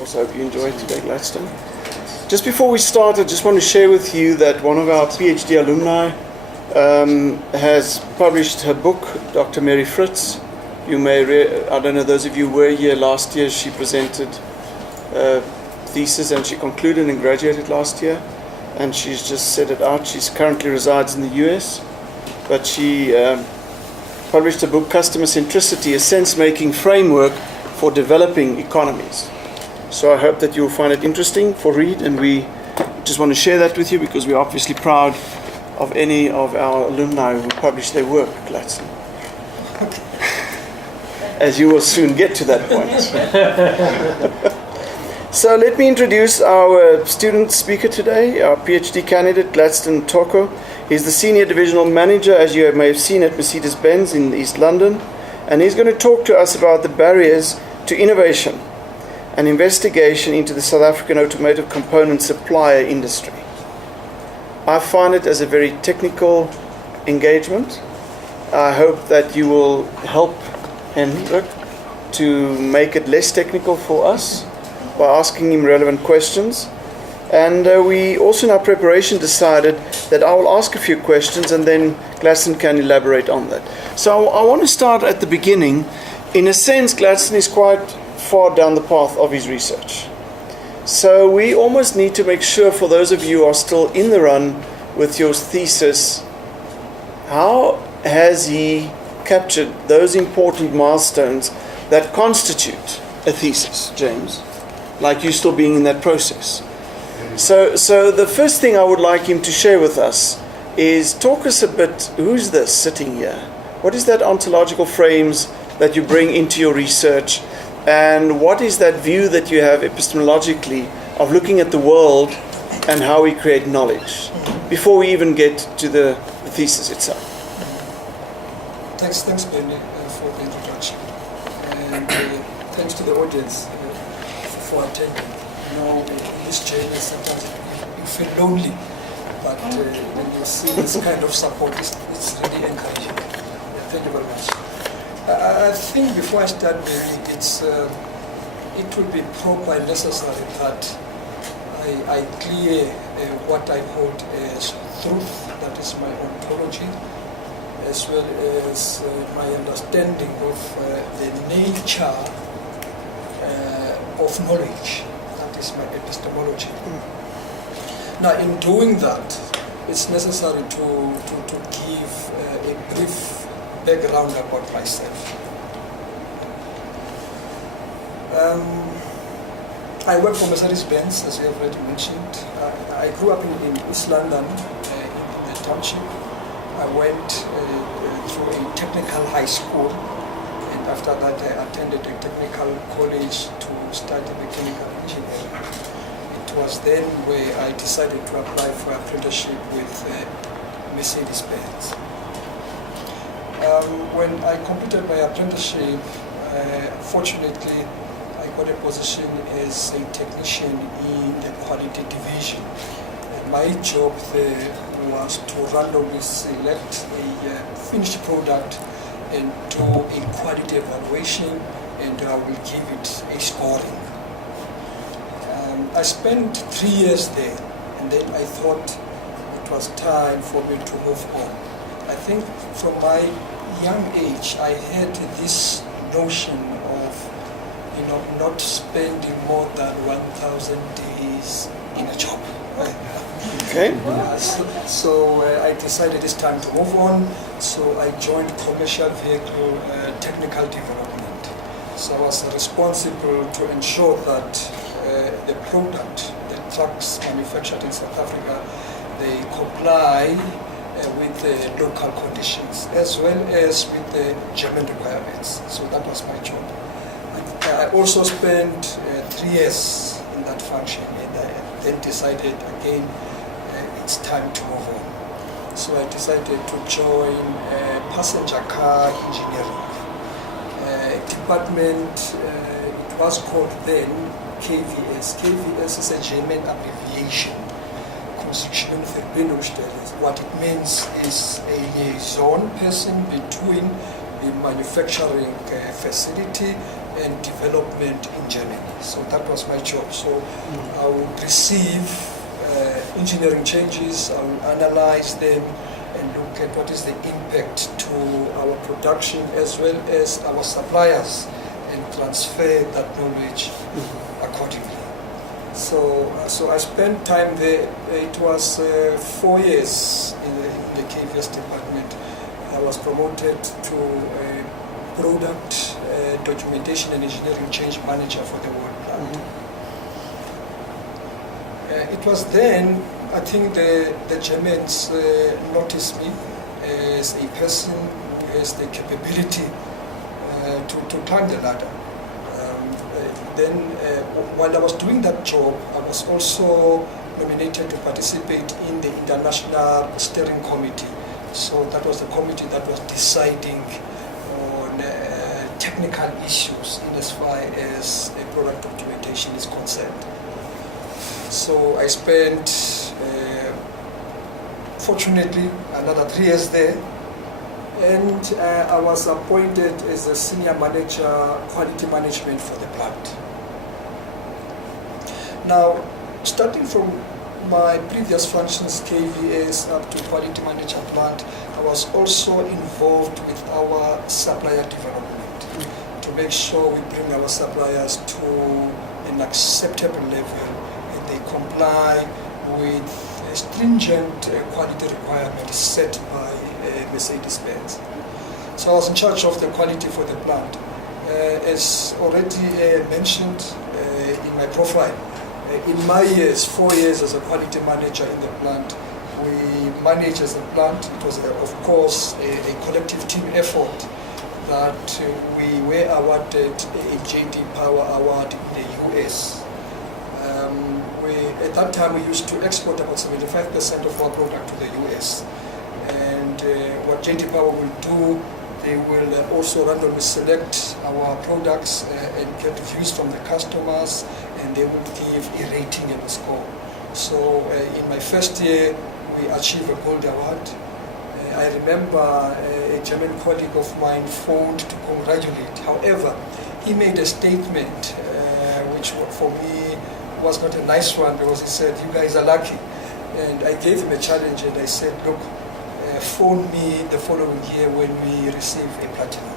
Also hope you enjoyed today, Gladstone. Just before we start, I just want to share with you that one of our PhD alumni has published her book, Dr. Mary Fritz. You may, I don't know, those of you who were here last year, she presented a thesis and she concluded and graduated last year. And she's just set it out. She currently resides in the US, but she published a book, Customer Centricity, a sense-making framework for developing economies. So I hope that you'll find it interesting for read, and we just want to share that with you because we're obviously proud of any of our alumni who publish their work, Gladstone. As you will soon get to that point. So let me introduce our student speaker today, our PhD candidate, Gladstone Mtyoko. He's the Senior Divisional Manager, as you may have seen, at Mercedes-Benz in East London. And he's going to talk to us about the barriers to innovation and investigation into the South African automotive component supplier industry. I find it as a very technical engagement. I hope that you will help Hendrik to make it less technical for us by asking him relevant questions. And we also in our preparation decided that I will ask a few questions and then Gladstone can elaborate on that. So I want to start at the beginning. In a sense, Gladstone is quite far down the path of his research. So we almost need to make sure, for those of you who are still in the run with your thesis, how has he captured those important milestones that constitute a thesis, James? Like you still being in that process. So the first thing I would like him to share with us is talk us a bit, who's this sitting here? What is that ontological frames that you bring into your research? And what is that view that you have epistemologically of looking at the world and how we create knowledge before we even get to the thesis itself? Thanks, Benny, for the introduction. And thanks to the audience for attending. You know, in this journey, sometimes you feel lonely, but when you see this kind of support, it's really encouraging. Thank you very much. I think before I start, maybe it would be proper and necessary that I clear what I hold as truth, that is my ontology, as well as my understanding of the nature of knowledge, that is my epistemology. Now, in doing that, it's necessary to give a brief background about myself. I work for Mercedes-Benz, as you have already mentioned. I grew up in East London, in the township. I went through a technical high school, and after that I attended a technical college to study mechanical engineering. It was then where I decided to apply for apprenticeship with Mercedes-Benz. When I completed my apprenticeship, fortunately, I got a position as a technician in the quality division. And my job there was to randomly select a finished product and do a quality evaluation, and I will give it a scoring. I spent 3 years there, and then I thought it was time for me to move on. I think from my young age, I had this notion of, not spending more than 1,000 days in a job. Okay. So I decided it's time to move on. So I joined commercial vehicle technical development. So I was responsible to ensure that the product, the trucks manufactured in South Africa, they comply with the local conditions as well as with the German requirements. So that was my job. I also spent 3 years in that function, and I then decided again it's time to move on. So I decided to join passenger car engineering department. It was called then KVS. KVS is a German abbreviation. What it means is a liaison person between the manufacturing facility and development in Germany. So that was my job. So I would receive engineering changes, I would analyze them and look at what is the impact to our production as well as our suppliers and transfer that knowledge accordingly. So I spent time there. It was 4 years in the KVS department. I was promoted to a product documentation and engineering change manager for the world plant. It was then, I think the Germans noticed me as a person who has the capability to climb the ladder. Then while I was doing that job, I was also nominated to participate in the International Steering Committee. So that was the committee that was deciding on technical issues in as far as product documentation is concerned. So I spent, fortunately, another 3 years there, and I was appointed as a senior manager, quality management for the plant. Now, starting from my previous functions, KVS up to quality manager plant, I was also involved with our supplier development to make sure we bring our suppliers to an acceptable level and they comply with stringent quality requirements set by Mercedes-Benz. So I was in charge of the quality for the plant. As already mentioned in my profile, in my years, 4 years as a quality manager in the plant, we managed as a plant. It was, of course, a collective team effort that we were awarded a JD Power Award in the US. At that time, we used to export about 75% of our product to the US. And what JD Power will do, they will also randomly select our products and get views from the customers, and they would give a rating and a score. So in my first year, we achieved a gold award. I remember a German colleague of mine phoned to congratulate. However, he made a statement which for me was not a nice one, because he said, "You guys are lucky." And I gave him a challenge and I said, "Look, phone me the following year when we receive a platinum."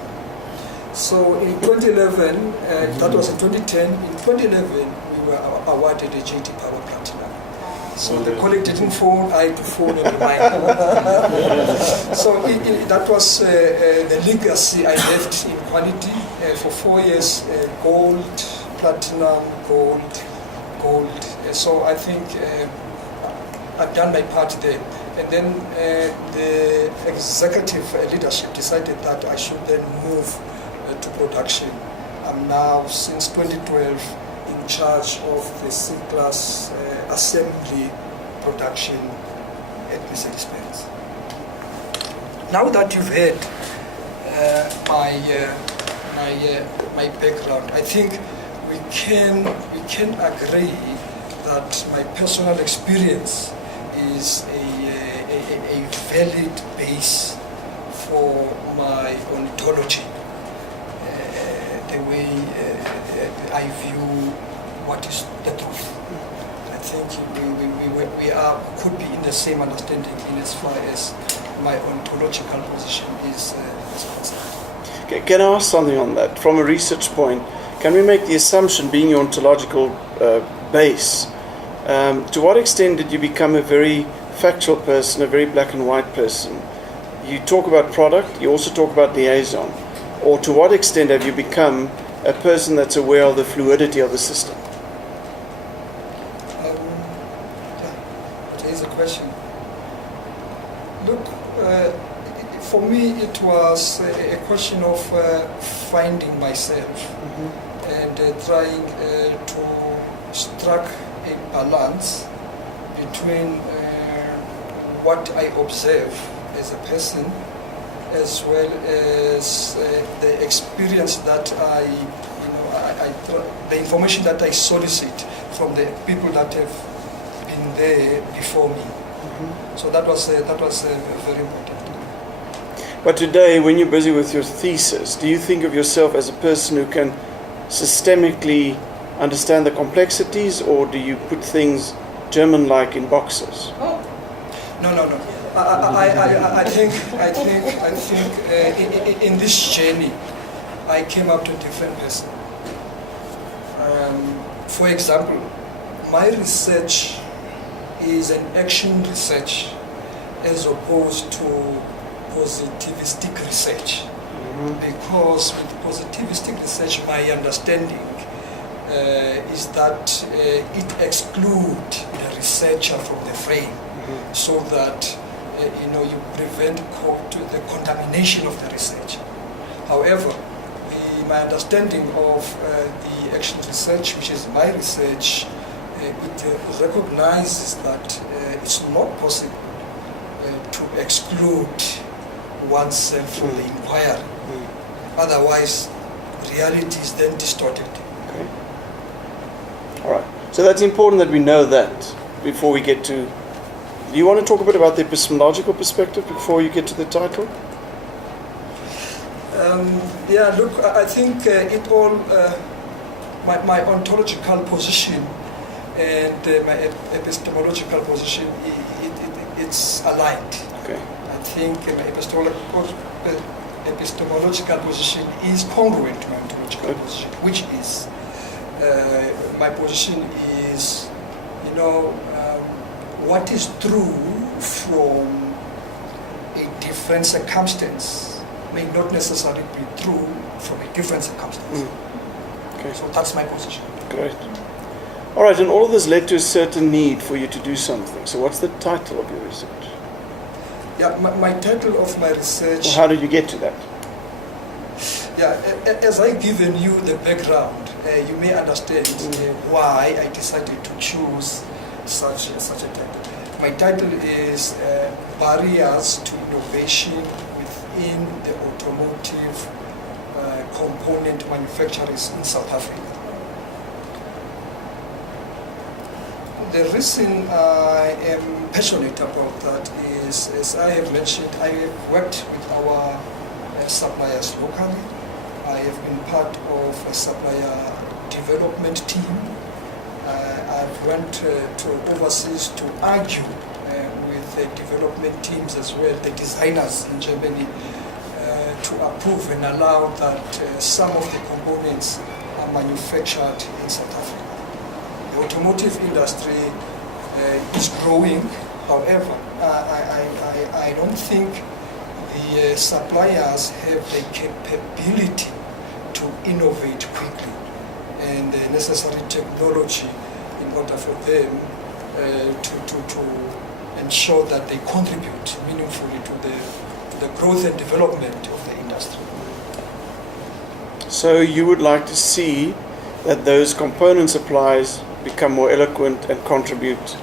So in 2011, that was in 2010, in 2011 we were awarded a JT Power Platinum. So the colleague didn't phone, I had to phone and remind him. So that was the legacy I left in quality for 4 years, gold, platinum, gold. So I think I've done my part there. And then the executive leadership decided that I should then move to production. I'm now, since 2012, in charge of the C-Class assembly production at Mercedes-Benz. Now that you've heard my background, I think we can agree that my personal experience is a valid base for my ontology, the way I view what is the truth. I think we could be in the same understanding in as far as my ontological position is concerned. Can I ask something on that? From a research point, can we make the assumption, being your ontological base, to what extent did you become a very factual person, a very black and white person? You talk about product, you also talk about liaison. Or to what extent have you become a person that's aware of the fluidity of the system? That is a question. Look, for me it was a question of finding myself and trying to strike a balance between what I observe as a person, as well as the experience that the information that I solicit from the people that have been there before me. So that was very important. But today, when you're busy with your thesis, do you think of yourself as a person who can systemically understand the complexities, or do you put things German-like in boxes? No. I think in this journey, I came up to a different person. For example, my research is an action research as opposed to positivistic research. Because with positivistic research, my understanding is that it excludes the researcher from the frame, so that you prevent the contamination of the research. However, my understanding of the action research, which is my research, it recognizes that it's not possible to exclude oneself from the inquiry. Otherwise, reality is then distorted. Okay. All right. So that's important that we know that before we get to... Do you want to talk a bit about the epistemological perspective before you get to the title? Look, I think it all... my ontological position and my epistemological position, it's aligned. Okay. I think my epistemological position is congruent to my ontological position, which is my position is, what is true from a different circumstance may not necessarily be true from a different circumstance. Okay. So that's my position. Great. All right, and all of this led to a certain need for you to do something. So what's the title of your research? Yeah, my title of my research... Well, how did you get to that? Yeah, as I've given you the background, you may understand why I decided to choose such a title. My title is Barriers to Innovation Within the Automotive Component Manufacturers in South Africa. The reason I am passionate about that is, as I have mentioned, I have worked with our suppliers locally. I have been part of a supplier development team. I've went to overseas to argue with the development teams as well, the designers in Germany, to approve and allow that some of the components are manufactured in South Africa. The automotive industry is growing. However, I don't think the suppliers have the capability to innovate quickly and the necessary technology in order for them to ensure that they contribute meaningfully to the growth and development of the industry. So you would like to see that those component suppliers become more eloquent and contribute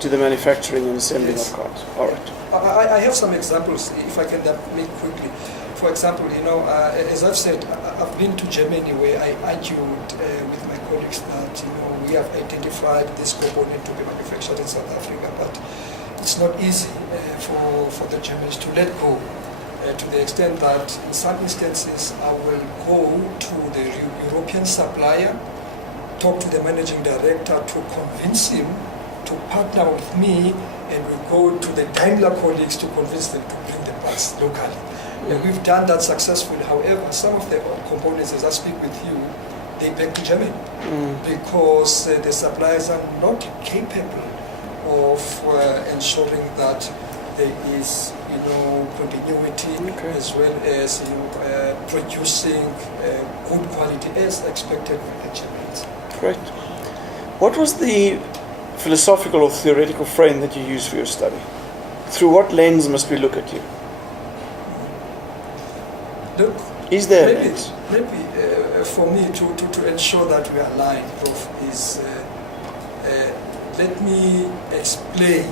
to the manufacturing and assembling of cars. All right. I have some examples, if I can make quickly. For example, as I've said, I've been to Germany where I argued with my colleagues that we have identified this component to be manufactured in South Africa, but it's not easy for the Germans to let go. To the extent that in some instances I will go to the European supplier, talk to the managing director to convince him to partner with me, and we go to the Daimler colleagues to convince them to bring the parts locally. And we've done that successfully. However, some of the components, as I speak with you, they back to Germany because the suppliers are not capable of ensuring that there is continuity as well as producing good quality as expected by the Germans. Great. What was the philosophical or theoretical frame that you used for your study? Through what lens must we look at you? Look, is there maybe, a lens? Maybe for me to ensure that we are aligned, Prof, is let me explain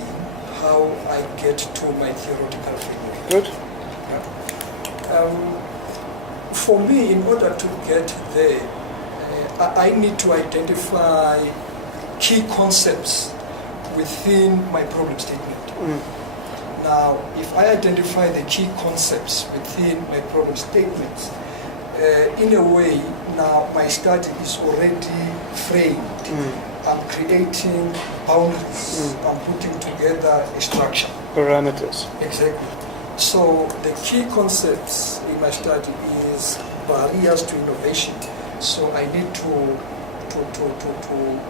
how I get to my theoretical framework. Good. For me, in order to get there, I need to identify key concepts within my problem statement. Now, if I identify the key concepts within my problem statements, in a way, now my study is already framed. I'm creating boundaries. I'm putting together a structure. Parameters. Exactly. So the key concepts in my study is barriers to innovation. So I need to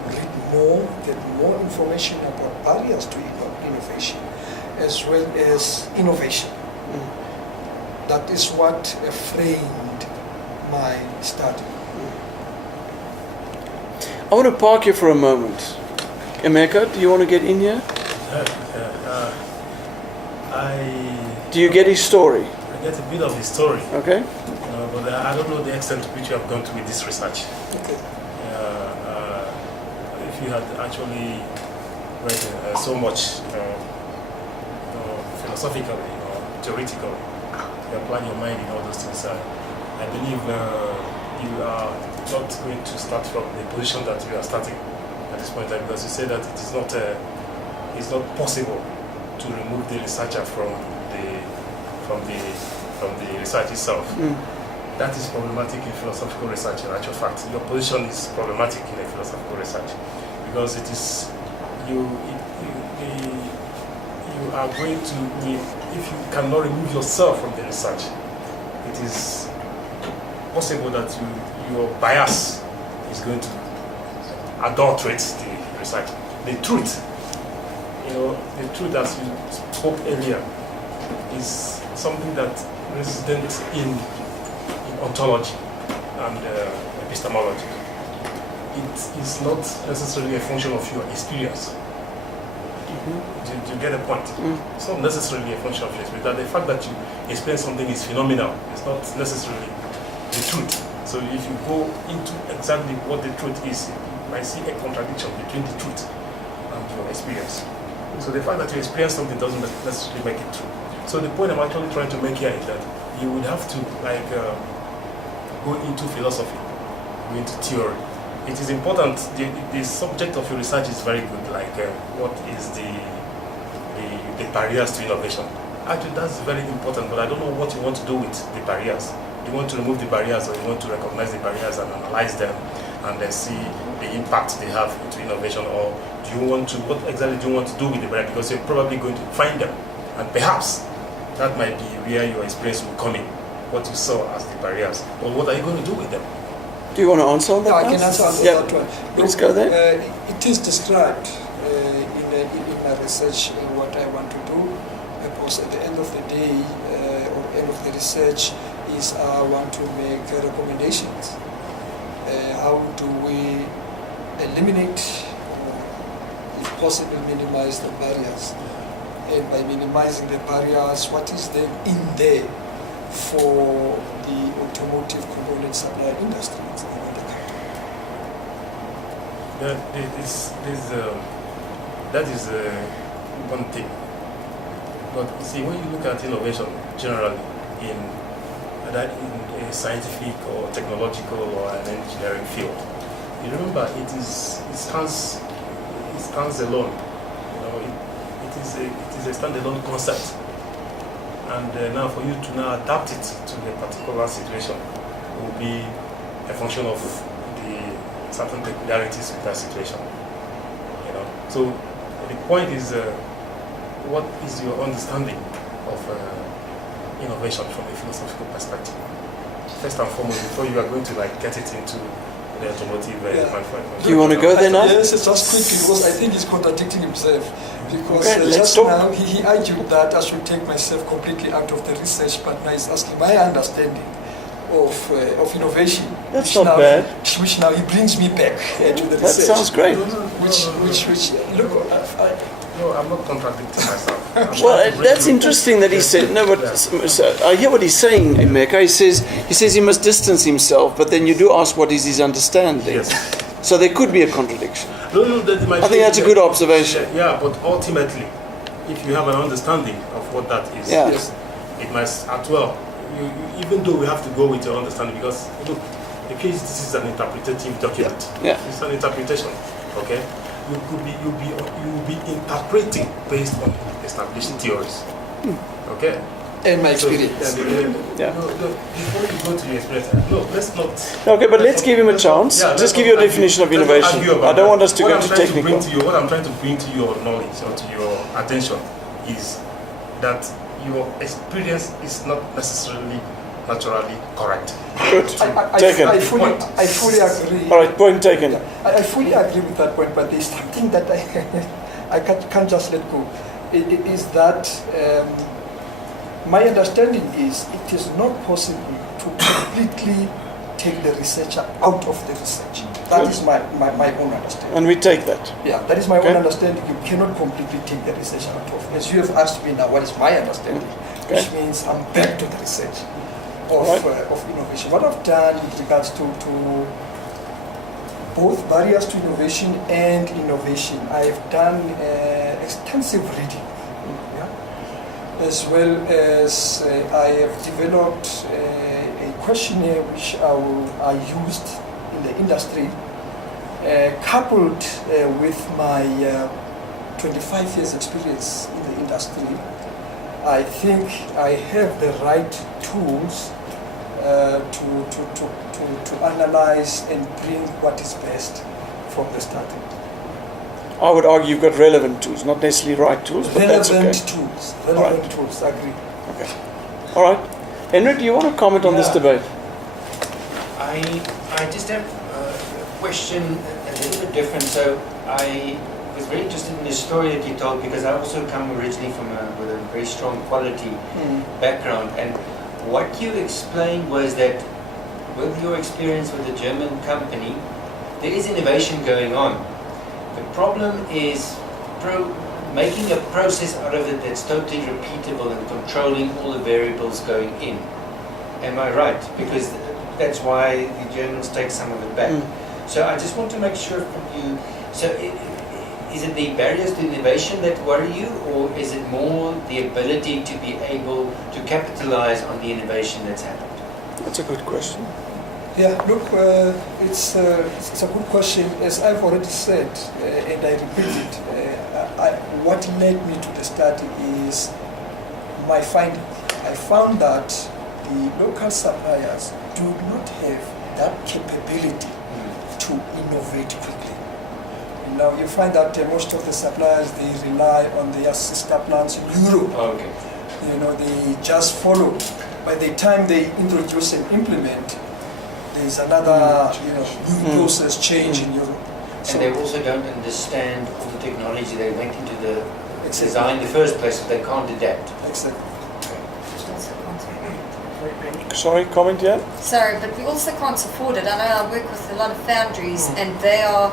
read more, get more information about barriers to innovation, as well as innovation. That is what framed my study. I want to park you for a moment. Emeka, do you want to get in here? Do you get his story? I get a bit of his story. Okay. But I don't know the extent to which you have gone to with this research. Okay. If you had actually read so much philosophically or theoretically, you apply your mind in all those things, I believe you are not going to start from the position that you are starting at this point in time, because you say that it's not possible to remove the researcher from the research itself. That is problematic in philosophical research. In actual fact, your position is problematic in a philosophical research, because it is you are going to, if you cannot remove yourself from the research, it is possible that your bias is going to adulterate the research. The truth, the truth, as you spoke earlier, is something that resident in ontology and epistemology. It is not necessarily a function of your experience. Do you get the point? It's not necessarily a function of your experience. That the fact that you experience something is phenomenal. It's not necessarily the truth. So if you go into exactly what the truth is, you might see a contradiction between the truth and your experience. So the fact that you experience something doesn't necessarily make it true. So the point I'm actually trying to make here is that you would have to go into philosophy, go into theory. It is important. The subject of your research is very good. What is the barriers to innovation? Actually, that's very important. But I don't know what you want to do with the barriers. Do you want to remove the barriers, or you want to recognize the barriers and analyze them, and then see the impact they have into innovation, or do you want to? What exactly do you want to do with the barriers? Because you're probably going to find them, and perhaps that might be where your experience will come in. What you saw as the barriers, but what are you going to do with them? Do you want to answer on that? I can answer that one. Let's go there. It is described in my research what I want to do, because at the end of the day, or end of the research, is I want to make recommendations. How do we eliminate, or if possible, minimize the barriers? And by minimizing the barriers, what is then in there for the automotive component supply industry in the country? That is one thing. But you see, when you look at innovation generally in a scientific or technological or an engineering field, you remember it stands alone. It is a standalone concept. And now for you to now adapt it to a particular situation will be a function of the certain peculiarities of that situation. So the point is, what is your understanding of innovation from a philosophical perspective? First and foremost, before you are going to get it into the automotive manufacturing. Do you want to go there now? Yes, just quickly, because I think he's contradicting himself. Because Okay, just now he argued that I should take myself completely out of the research, but now he's asking my understanding of innovation. That's which not now, bad. Which now he brings me back to the That research. sounds great. Which look, No, I'm not contradicting myself. Well, that's interesting that he said. No, but I hear what he's saying, Emeka. He says he must distance himself, but then you do ask what is his understanding. Yes. So there could be a contradiction. No, that might I think that's a good observation. Yeah, but ultimately, if you have an understanding of what that is, Yeah. yes. it must as well. Even though we have to go with your understanding, because look, the PhD is an interpretative document. Yeah. It's an interpretation. Okay, you'll be interpreting based on established theories. Okay, And my experience. Yeah. Before you go to your experience, let's not. Okay, but let's give him a chance. Yeah, Just give your definition of innovation. I don't want us to go into technical. What I'm trying to bring to your knowledge or to your attention is that your experience is not necessarily naturally correct. Good. Taken. I fully agree. All right, point taken. I fully agree with that point, but there's something that I can't just let go. It is that my understanding is it is not possible to completely take the researcher out of the research. That is my own understanding. And we take that. Yeah, that is my own understanding. You cannot completely take the research out of. As you have asked me now, what is my understanding? Which means I'm back to the research of innovation. What I've done with regards to both barriers to innovation and innovation, I have done extensive reading, as well as I have developed a questionnaire which I used in the industry, coupled with my 25 years experience in the industry. I think I have the right tools to analyze and bring what is best from the starting. I would argue you've got relevant tools, not necessarily right tools, but that's okay. Relevant tools, I agree. Okay. All right. Henrik, do you want to comment on this debate? I just have a question a little bit different. So I was very interested in the story that you told, because I also come originally from with a very strong quality background, and what you explained was that with your experience with a German company, there is innovation going on. The problem is making a process out of it that's totally repeatable and controlling all the variables going in. Am I right? Because that's why the Germans take some of it back. So I just want to make sure from you, so is it the barriers to innovation that worry you, or is it more the ability to be able to capitalize on the innovation that's happened? That's a good question. Yeah, look, it's a good question. As I've already said, and I repeat it, what led me to the study is my finding. I found that the local suppliers do not have that capability to innovate quickly. Now you find that most of the suppliers, they rely on their sister plants in Europe. Okay. They just follow. By the time they introduce and implement, there's another new process change in Europe. And they also don't understand all the technology they went into the design in the first place, so they can't adapt. Exactly. Sorry, comment, yeah? Sorry, but we also can't afford it. I know I work with a lot of foundries, and they are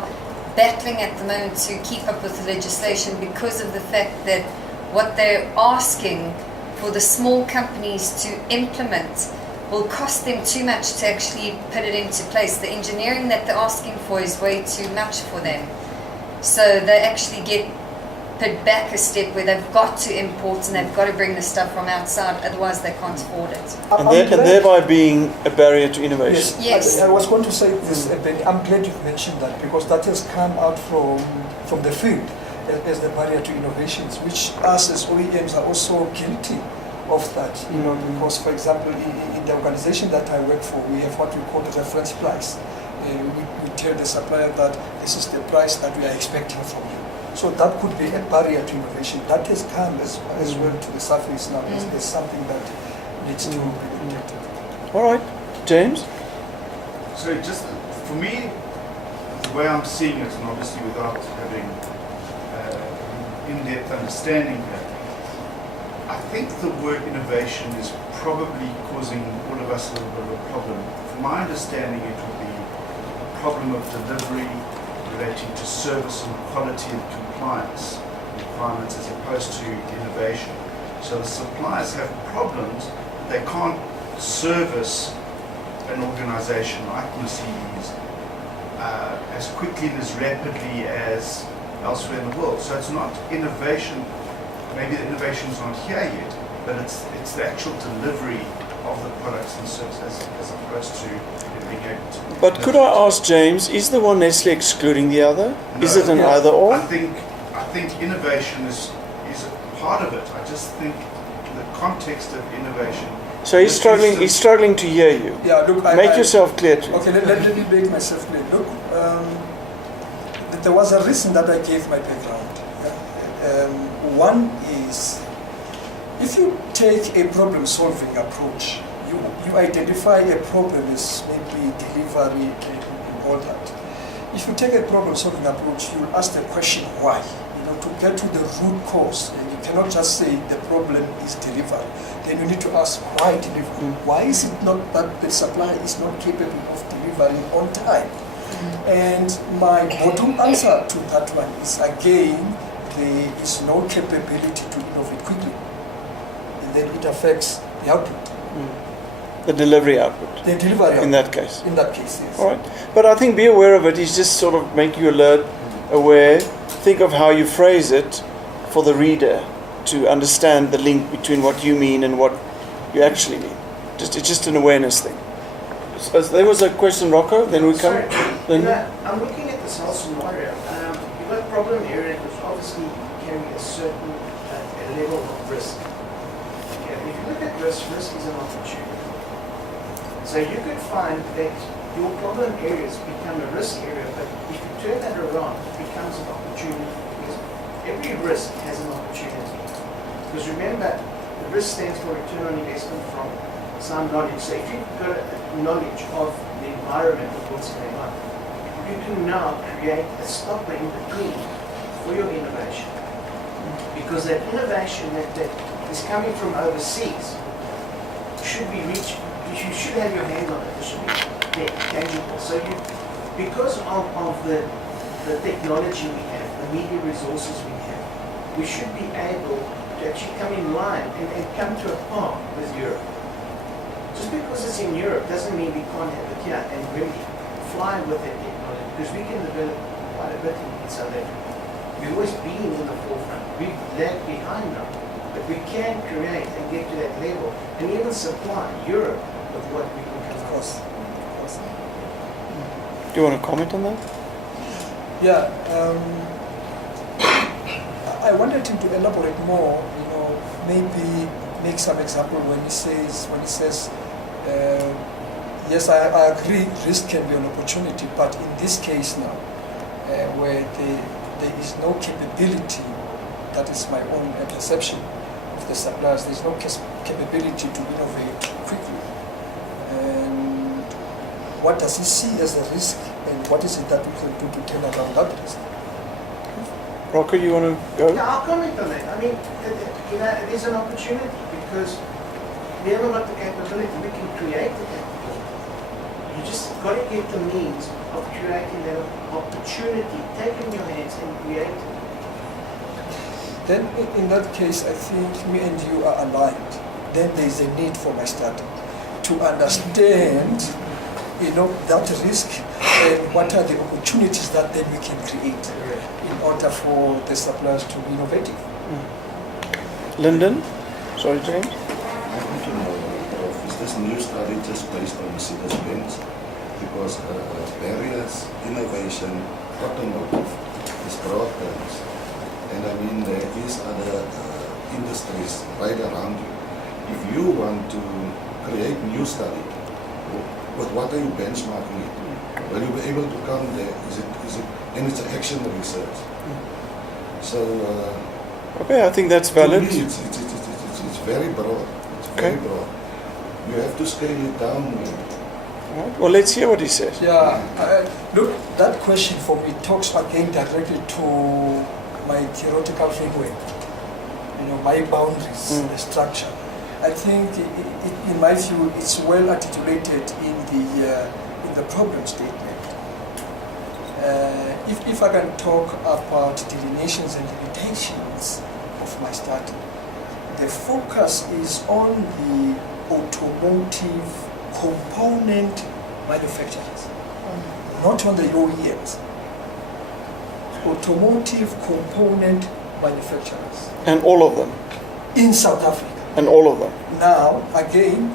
battling at the moment to keep up with the legislation because of the fact that what they're asking for the small companies to implement will cost them too much to actually put it into place. The engineering that they're asking for is way too much for them. So they actually get put back a step where they've got to import and they've got to bring the stuff from outside, otherwise they can't afford it. And thereby being a barrier to innovation. Yes. I was going to say this, Benny. I'm glad you've mentioned that, because that has come out from the field as the barrier to innovations, which us as OEMs are also guilty of that. Because, for example, in the organization that I work for, we have what we call the reference price. We tell the supplier that this is the price that we are expecting from you. So that could be a barrier to innovation. That has come as well to the surface now. There's something that needs to be detected. All right, James? So just for me, the way I'm seeing it, and obviously without having in-depth understanding here, I think the word innovation is probably causing all of us a little bit of a problem. From my understanding, it will be a problem of delivery relating to service and quality and compliance requirements as opposed to innovation. So the suppliers have problems. They can't service an organization like Mercedes as quickly and as rapidly as elsewhere in the world. So it's not innovation. Maybe the innovation's not here yet, but it's the actual delivery of the products and services as opposed to being able to. But could I ask James, is the one necessarily excluding the other? No, is it an either or? I think innovation is part of it. I just think the context of innovation. So he's struggling to hear you. Yeah, look, Make yourself clear to him. Okay, let me make myself clear. Look, there was a reason that I gave my background. One is, if you take a problem-solving approach, you identify a problem as maybe delivery and all that. If you take a problem-solving approach, you will ask the question why. To get to the root cause. And you cannot just say the problem is delivery. Then you need to ask why delivery. Why is it not that the supplier is not capable of delivering on time? And my bottom answer to that one is, again, there is no capability to innovate quickly. And then it affects the output. The delivery output. The delivery output. In that case. In that case, yes. All right. But I think be aware of it. He's just sort of making you alert, aware. Think of how you phrase it for the reader to understand the link between what you mean and what you actually mean. It's just an awareness thing. So there was a question, Rocco. Then we come. Sorry, I'm looking at this whole scenario. You've got problem area which obviously carry a certain level of risk. Okay, if you look at risk is an opportunity. So you could find that your problem areas become a risk area, but if you turn that around, it becomes an opportunity, because every risk has an opportunity. Because remember, the risk stands for return on investment from some knowledge. So if you've got a knowledge of the environment of what's going on, you can now create a stopper in between for your innovation. Because that innovation that is coming from overseas should be reached. You should have your hand on it. It should be tangible. So because of the technology we have, the media resources we should be able to actually come in line and come to a par with Europe. Just because it's in Europe doesn't mean we can't have it here and really fly with that technology, because we can develop quite a bit in South Africa. We've always been in the forefront. We've lagged behind now, but we can create and get to that level and even supply Europe with what we can come up with. Do you want to comment on that? Yeah, I wanted him to elaborate more. Maybe make some example when he says, yes, I agree, risk can be an opportunity, but in this case now, where there is no capability, that is my own perception of the suppliers, there is no capability to innovate quickly. And what does he see as a risk, and what is it that we can do to turn around that risk? Rocco, you want to go? Yeah, I'll comment on that. I mean, there's an opportunity because we haven't got the capability. We can create the capability. You just got to get the means of creating that opportunity, take it in your hands and create it. Then in that case, I think me and you are aligned. Then there is a need for my study to understand, that risk and what are the opportunities that then we can create in order for the suppliers to be innovative. Lyndon? Sorry, James? I want to know, is this new study just based on Benz? Because barriers, innovation, automotive is broad terms. And I mean, there is other industries right around you. If you want to create new study, with what are you benchmarking it? Will you be able to come there? Is it, and it's action research. So, okay, I think that's valid. To me, it's very broad. It's very broad. You have to scale it down. Right. Well, let's hear what he says. Yeah, look, that question for me talks again directly to my theoretical framework. My boundaries, the structure. I think, in my view, it's well articulated in the problem statement. If I can talk about delineations and limitations of my study, the focus is on the automotive component manufacturers, not on the OEMs. Automotive component manufacturers. And all of them. In South Africa. And all of them. Now, again,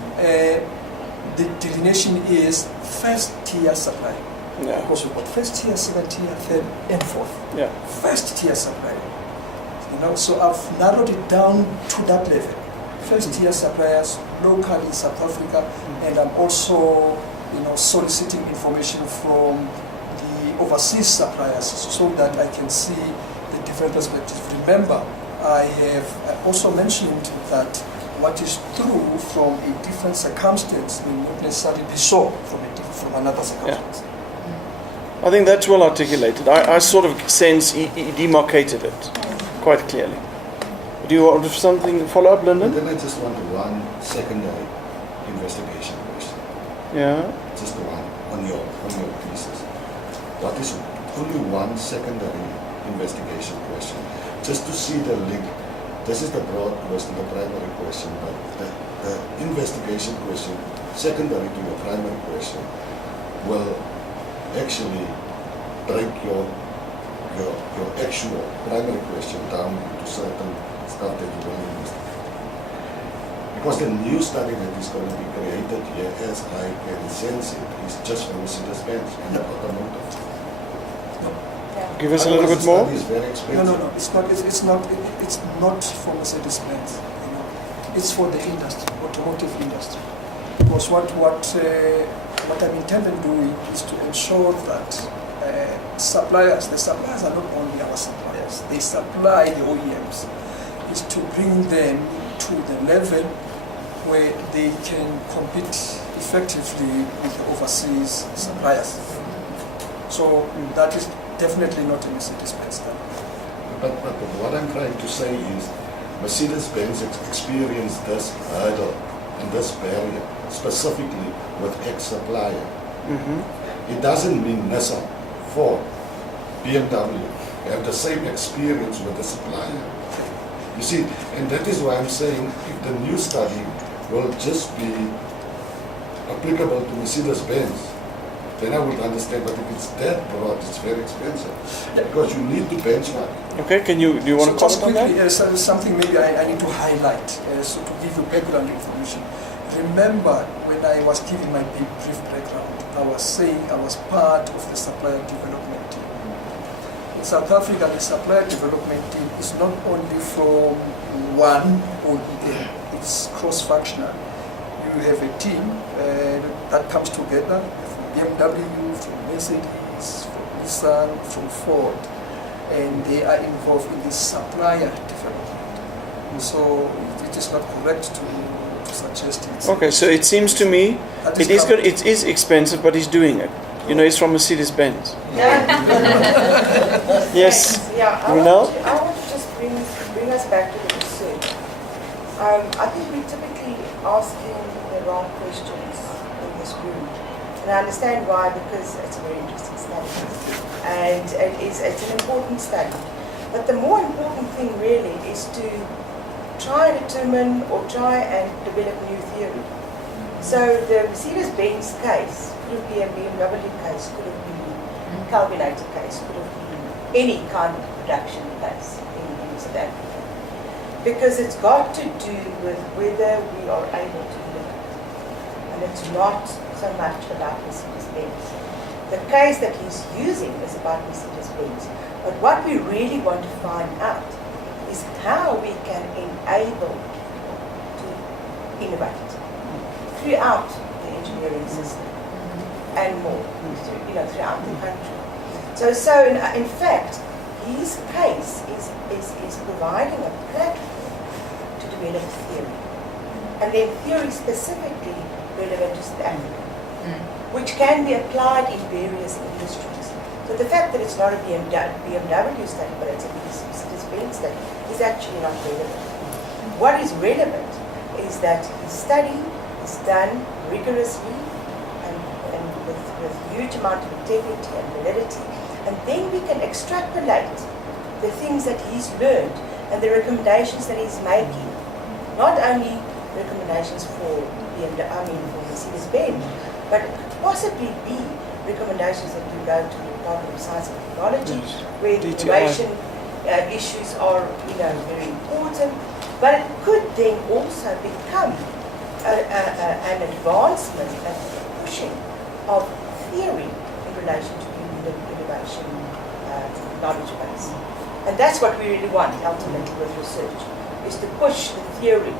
the delineation is first tier supply. Yeah. Because we've got first tier, second tier, third, and fourth. Yeah. First tier supply. So I've narrowed it down to that level. first-tier suppliers locally in South Africa, and I'm also, soliciting information from the overseas suppliers so that I can see the different perspectives. Remember, I have also mentioned that what is true from a different circumstance will not necessarily be so from another circumstance. I think that's well articulated. I sort of sense he demarcated it quite clearly. Do you want something to follow up, Lyndon? Then I just want one secondary investigation question. Yeah. Just one on your pieces. What is only one secondary investigation question? Just to see the link. This is the broad question, the primary question, but the investigation question, secondary to the primary question, will actually break your actual primary question down into certain stuff that you want to investigate. Because the new study that is going to be created here, as I can sense it, is just for Mercedes-Benz and the automotive. Give us a little bit more. It's very expensive. No. It's not for Mercedes-Benz. It's for the industry, automotive industry. Because what I'm intending doing is to ensure that the suppliers are not only our suppliers. They supply the OEMs. Is to bring them to the level where they can compete effectively with the overseas suppliers. So that is definitely not a Mercedes-Benz study. But what I'm trying to say is Mercedes-Benz experienced this hurdle and this barrier specifically with ex-supplier. It doesn't mean Nissan, Ford, BMW have the same experience with the supplier. You see, and that is why I'm saying if the new study will just be applicable to Mercedes-Benz, then I would understand. But if it's that broad, it's very expensive because you need to benchmark. Okay, do you want to just comment on quickly, that? something maybe I need to highlight, so to give you background information. Remember, when I was giving my brief background, I was saying I was part of the supplier development team. In South Africa, the supplier development team is not only from one OEM, it's cross-functional. You have a team that comes together from BMW, from Mercedes, from Nissan, from Ford, and they are involved in the supplier development. So it is not correct to suggest it. Okay, so it seems to me it is good. It is expensive, but he's doing it. It's from Mercedes-Benz. Yes. Yeah, I Brunel? want to just bring us back to the research. I think we're typically asking the wrong questions in this room. And I understand why, because it's a very interesting study. And it's an important study. But the more important thing really is to try and determine or try and develop new theory. So the Mercedes-Benz case could have been a BMW case, could have been a Calvinator case, could have been any kind of production case in South Africa. Because it's got to do with whether we are able to live. And it's not so much about Mercedes-Benz. The case that he's using is about Mercedes-Benz. But what we really want to find out is how we can enable people to innovate throughout the engineering system and more, throughout the country. So in fact, his case is providing a platform to develop theory, and then theory specifically relevant to South Africa, which can be applied in various industries. So the fact that it's not a BMW study, but it's a Mercedes-Benz study, is actually not relevant. What is relevant is that his study is done rigorously and with huge amount of integrity and validity, and then we can extrapolate the things that he's learned and the recommendations that he's making. Not only recommendations for Mercedes-Benz, but possibly be recommendations that will go to the Department of Science and Technology, where the innovation issues are very important, but it could then also become an advancement and pushing of theory in relation to the innovation knowledge base. And that's what we really want ultimately with research, is to push the theory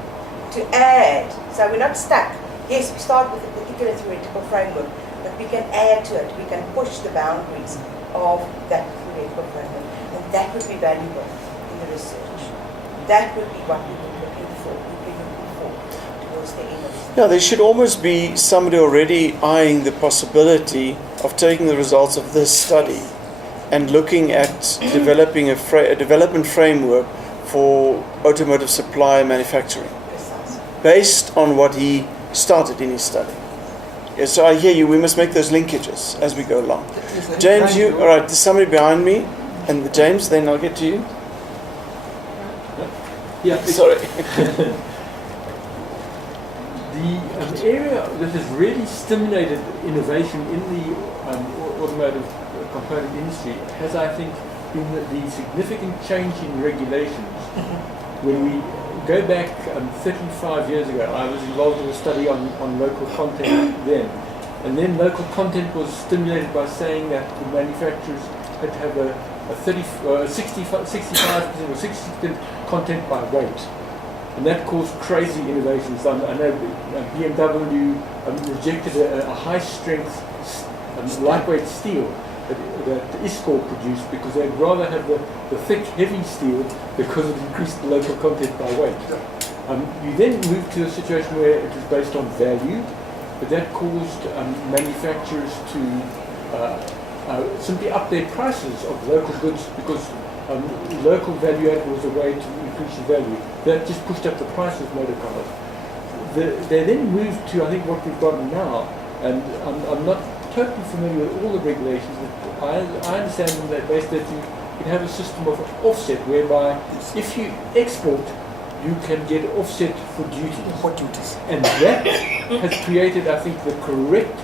to add. So we're not stuck. Yes, we start with a particular theoretical framework, but we can add to it. We can push the boundaries of that theoretical framework, and that would be valuable in the research. That would be what we would be looking for. Towards the end of it. Yeah, there should almost be somebody already eyeing the possibility of taking the results of this study and looking at developing a development framework for automotive supply and manufacturing, Precisely. based on what he started in his study. Yes, so I hear you. We must make those linkages as we go along. James, you all right? There's somebody behind me, and James. Then I'll get to you. Yeah, Sorry. The area that has really stimulated innovation in the automotive component industry has, I think, been the significant change in regulations. When we go back 35 years ago, I was involved in a study on local content then. And then local content was stimulated by saying that the manufacturers had to have a 65% or 60% content by weight. And that caused crazy innovations. I know BMW rejected a high-strength, lightweight steel that ISCOR produced because they'd rather have the thick, heavy steel because it increased the local content by weight. You then moved to a situation where it was based on value, but that caused manufacturers to simply up their prices of local goods because local value add was a way to increase the value. That just pushed up the price of motor cars. They then moved to, I think, what we've got now, and I'm not totally familiar with all the regulations, but I understand them that based that you can have a system of offset whereby if you export, you can get offset for duties. And that has created, I think, the correct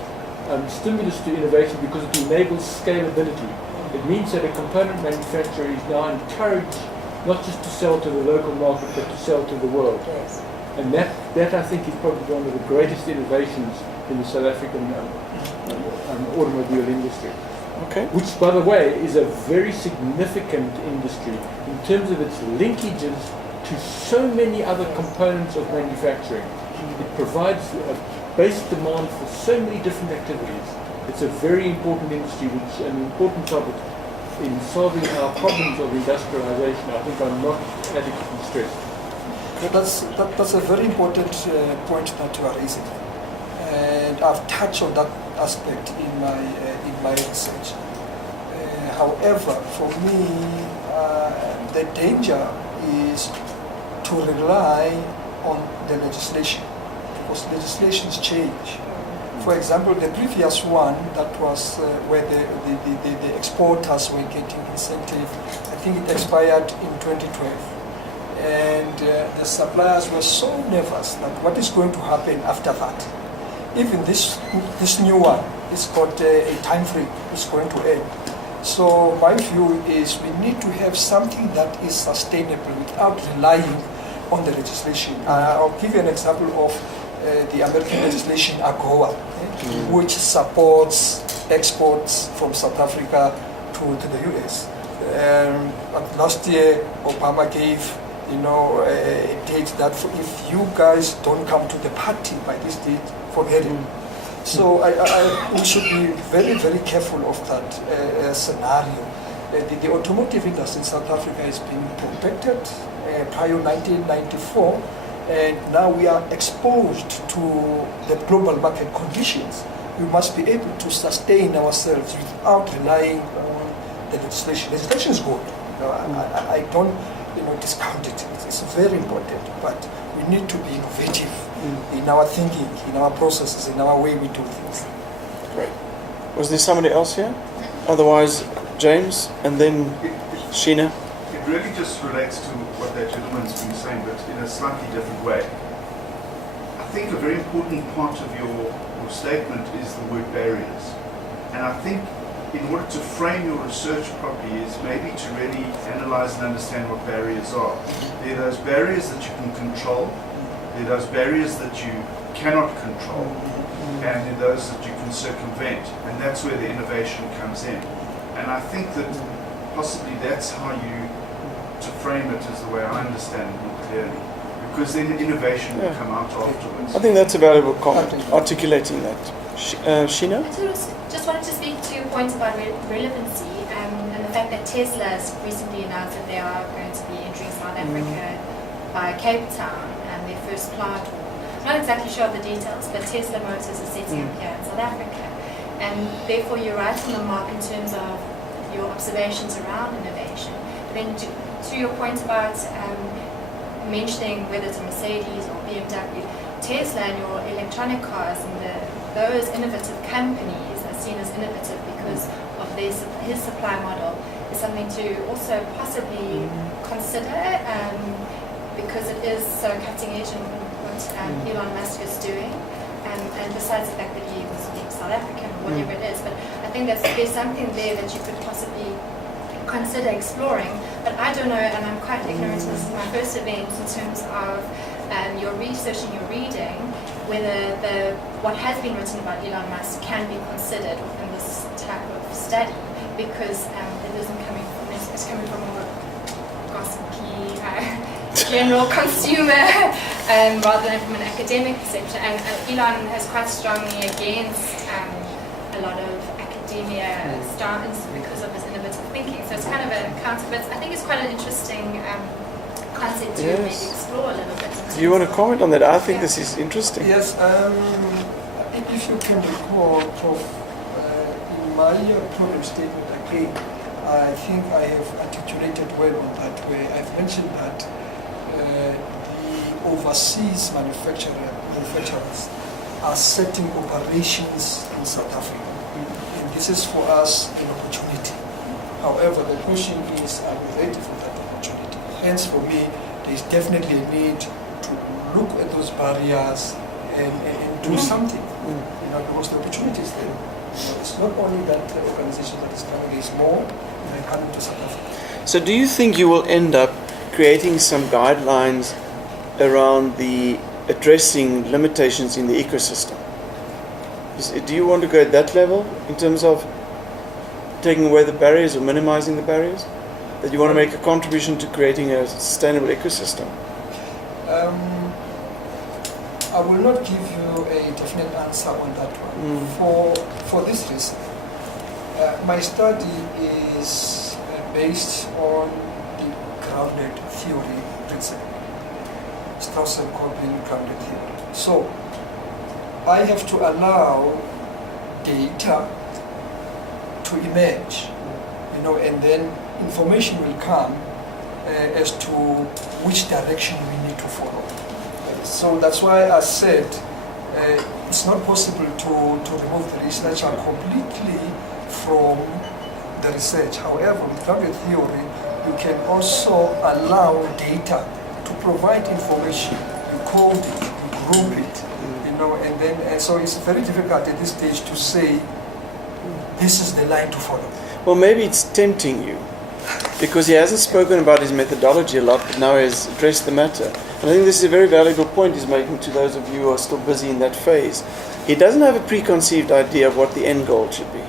stimulus to innovation because it enables scalability. It means that a component manufacturer is now encouraged not just to sell to the local market, but to sell to the world. Yes. And that I think is probably one of the greatest innovations in the South African automobile industry. Okay. Which, by the way, is a very significant industry in terms of its linkages to so many other components of manufacturing. It provides a base demand for so many different activities. It's a very important industry, which an importance of it in solving our problems of industrialization, I think, are not adequately stressed. That's a very important point that you are raising, and I've touched on that aspect in my research. However, for me, the danger is to rely on the legislation, because legislations change. For example, the previous one that was where the exporters were getting incentive, I think it expired in 2012. And the suppliers were so nervous that what is going to happen after that. Even this new one, it's got a time frame, it's going to end. So my view is we need to have something that is sustainable without relying on the legislation. I'll give you an example of the American legislation AGOA, which supports exports from South Africa to the US. Last year, Obama gave a date that if you guys don't come to the party by this date, forget it. So we should be very, very careful of that scenario. The automotive industry in South Africa has been protected prior 1994, and now we are exposed to the global market conditions. We must be able to sustain ourselves without relying on the legislation. Legislation is good. I don't discount it. It's very important, but we need to be innovative in our thinking, in our processes, in our way we do things. Great. Was there somebody else here? Otherwise, James, and then Sheena. It really just relates to what that gentleman's been saying, but in a slightly different way. I think a very important part of your statement is the word barriers. And I think in order to frame your research properly is maybe to really analyze and understand what barriers are. There are those barriers that you can control, there are those barriers that you cannot control, and there are those that you can circumvent, and that's where the innovation comes in. And I think that possibly that's how to frame it is the way I understand it more clearly. because then the innovation will Yeah. come out afterwards. I think that's a valuable comment, articulating that. Sheena? I just wanted to speak to your points about relevancy and the fact that Tesla has recently announced that they are going to be entering South Africa by Cape Town and their first plant. Not exactly sure of the details, but Tesla Motors is setting up here in South Africa. And therefore you're right on the mark in terms of your observations around innovation. But then to your point about mentioning whether it's a Mercedes or BMW, Tesla and your electronic cars and those innovative companies are seen as innovative because of his supply model is something to also possibly consider because it is so cutting edge in what Elon Musk is doing. And besides the fact that he was South African or whatever it is, but I think there's something there that you could possibly consider exploring. But I don't know, and I'm quite ignorant, this is my first event in terms of your research and your reading, whether what has been written about Elon Musk can be considered within this type of study, because it isn't coming from this, it's coming from more gossipy, general consumer rather than from an academic perception. And Elon is quite strongly against a lot of academia stance because of his innovative thinking. So it's kind of a counter, but I think it's quite an interesting concept to maybe explore a little bit. Do you want to comment on that? I think this is interesting. Yes, if you can recall, Prof, in my problem statement again, I think I have articulated well on that, where I've mentioned that the overseas manufacturers are setting operations in South Africa. And this is for us an opportunity. However, the question is, are we ready for that opportunity? Hence, for me, there is definitely a need to look at those barriers and do something. Because the opportunity is there. It's not only that organization that is coming, there's more coming to South Africa. So do you think you will end up creating some guidelines around the addressing limitations in the ecosystem? Do you want to go at that level in terms of taking away the barriers or minimizing the barriers? That you want to make a contribution to creating a sustainable ecosystem? I will not give you a definite answer on that one. For this reason, my study is based on the grounded theory principle. Strauss-Copeland grounded theory. So I have to allow data to emerge, and then information will come as to which direction we need to follow. So that's why I said it's not possible to remove the researcher completely from the research. However, with grounded theory, you can also allow data to provide information. You code it, you group it, and so it's very difficult at this stage to say this is the line to follow. Well, maybe it's tempting you, because he hasn't spoken about his methodology a lot, but now he has addressed the matter. And I think this is a very valuable point he's making to those of you who are still busy in that phase. He doesn't have a preconceived idea of what the end goal should be,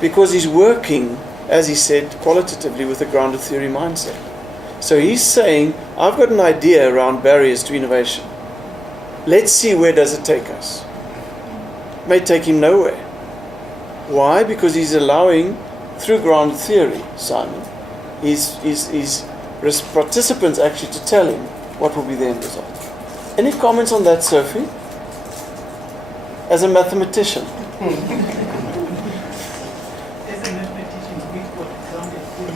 because he's working, as he said, qualitatively with a grounded theory mindset. So he's saying, I've got an idea around barriers to innovation. Let's see where does it take us. It may take him nowhere. Why? Because he's allowing, through grounded theory, Simon, his participants actually to tell him what will be the end result. Any comments on that, Sophie? As a mathematician. As a mathematician, we've got grounded theory.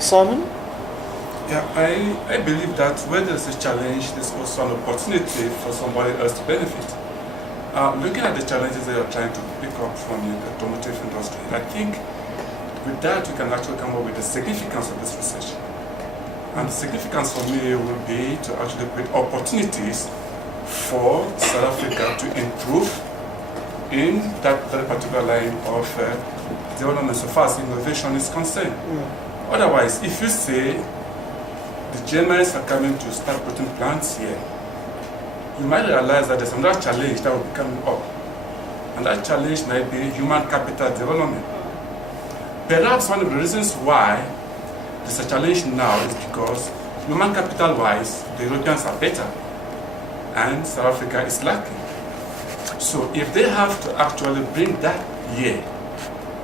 Simon? Yeah, I believe that where there's a challenge, there's also an opportunity for somebody else to benefit. Looking at the challenges that you're trying to pick up from the automotive industry, I think with that we can actually come up with the significance of this research. And the significance for me will be to actually create opportunities for South Africa to improve in that very particular line of development so far as innovation is concerned. Otherwise, if you say the Germans are coming to start putting plants here, you might realize that there's another challenge that will be coming up. And that challenge might be human capital development. Perhaps one of the reasons why there's a challenge now is because human capital-wise, the Europeans are better, and South Africa is lacking. So if they have to actually bring that here,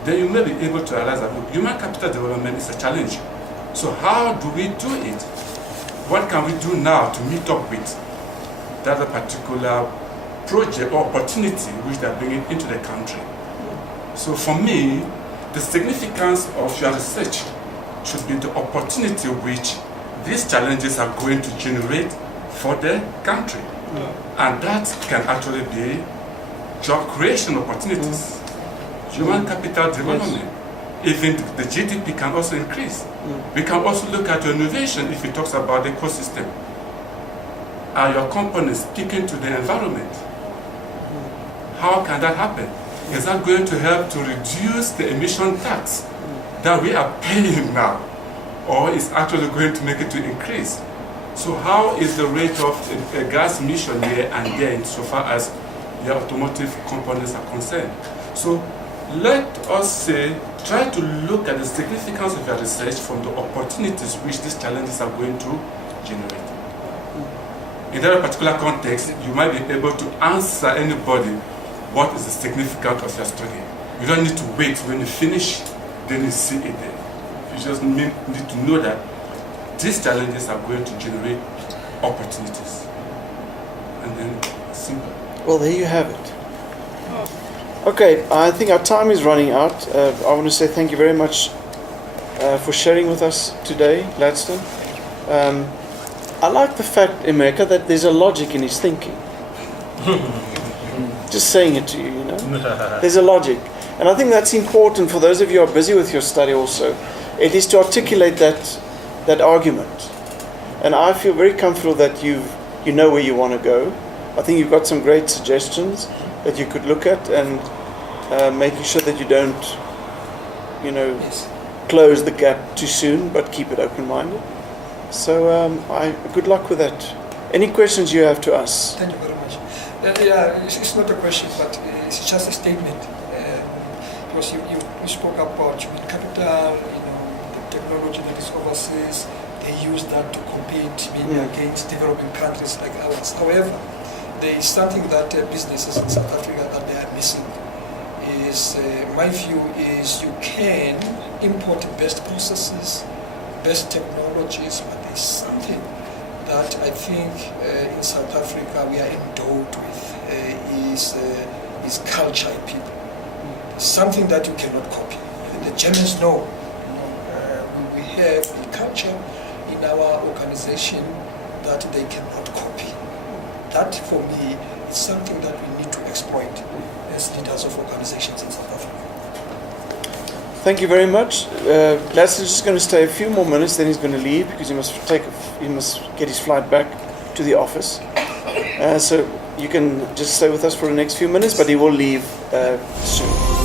then you may be able to realize that look, human capital development is a challenge. So how do we do it? What can we do now to meet up with that particular project or opportunity which they're bringing into the country? So for me, the significance of your research should be the opportunity which these challenges are going to generate for the country. And that can actually be job creation opportunities, human capital development. Even the GDP can also increase. We can also look at innovation if it talks about the ecosystem. Are your companies speaking to the environment? How can that happen? Is that going to help to reduce the emission tax that we are paying now? Or is actually going to make it to increase? So how is the rate of gas emission here and there insofar as the automotive companies are concerned? So let us say, try to look at the significance of your research from the opportunities which these challenges are going to generate. In that particular context, you might be able to answer anybody what is the significance of your study. You don't need to wait when you finish, then you see it there. You just need to know that these challenges are going to generate opportunities. And then simple. Well, there you have it. Okay, I think our time is running out. I want to say thank you very much for sharing with us today, Gladstone. I like the fact, Emeka, that there's a logic in his thinking. Just saying it to you, you know. There's a logic. And I think that's important for those of you who are busy with your study also. It is to articulate that argument. And I feel very comfortable that you know where you want to go. I think you've got some great suggestions that you could look at, and making sure that you don't, close the gap too soon, but keep it open-minded. So good luck with that. Any questions you have to us? Thank you very much. It's not a question, but it's just a statement. Because you spoke about human capital, the technology that is overseas. They use that to compete maybe against developing countries like ours. However, there is something that businesses in South Africa that they are missing. My view is you can import best processes, best technologies, but there's something that I think in South Africa we are endowed with is culture in people. Something that you cannot copy. The Germans know. We have a culture in our organization that they cannot copy. That, for me, is something that we need to exploit as leaders of organizations in South Africa. Thank you very much. Gladstone's just going to stay a few more minutes, then he's going to leave because he must get his flight back to the office. So you can just stay with us for the next few minutes, but he will leave soon.